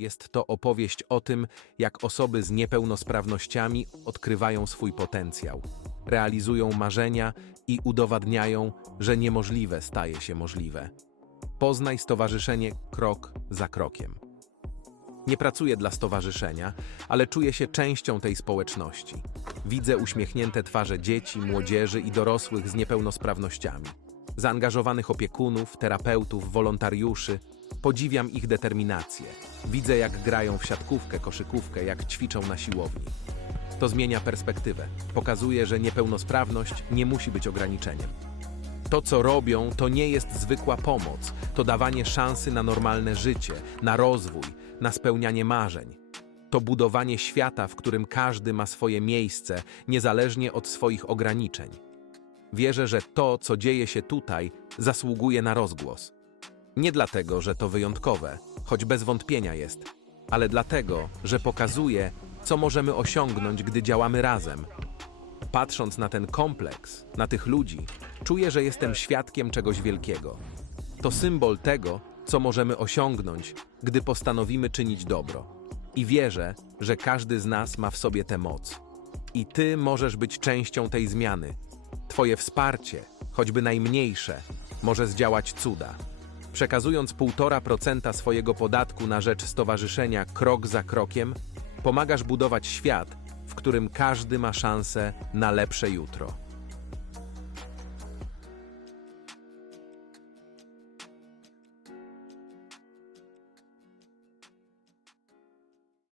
Jest to opowieść o tym, jak osoby z niepełnosprawnościami odkrywają swój potencjał, realizują marzenia i udowadniają, że niemożliwe staje się możliwe. Poznaj stowarzyszenie krok za krokiem. Nie pracuję dla stowarzyszenia, ale czuję się częścią tej społeczności. Widzę uśmiechnięte twarze dzieci, młodzieży i dorosłych z niepełnosprawnościami. Zaangażowanych opiekunów, terapeutów, wolontariuszy. Podziwiam ich determinację. Widzę, jak grają w siatkówkę, koszykówkę, jak ćwiczą na siłowni. To zmienia perspektywę. Pokazuje, że niepełnosprawność nie musi być ograniczeniem. To, co robią, to nie jest zwykła pomoc, to dawanie szansy na normalne życie, na rozwój, na spełnianie marzeń. To budowanie świata, w którym każdy ma swoje miejsce, niezależnie od swoich ograniczeń. Wierzę, że to, co dzieje się tutaj, zasługuje na rozgłos. Nie dlatego, że to wyjątkowe, choć bez wątpienia jest, ale dlatego, że pokazuje, co możemy osiągnąć, gdy działamy razem, Patrząc na ten kompleks, na tych ludzi, czuję, że jestem świadkiem czegoś wielkiego. To symbol tego, co możemy osiągnąć, gdy postanowimy czynić dobro. I wierzę, że każdy z nas ma w sobie tę moc. I ty możesz być częścią tej zmiany. Twoje wsparcie, choćby najmniejsze, może zdziałać cuda. Przekazując 1,5% swojego podatku na rzecz stowarzyszenia krok za krokiem, pomagasz budować świat, w którym każdy ma szansę na lepsze jutro.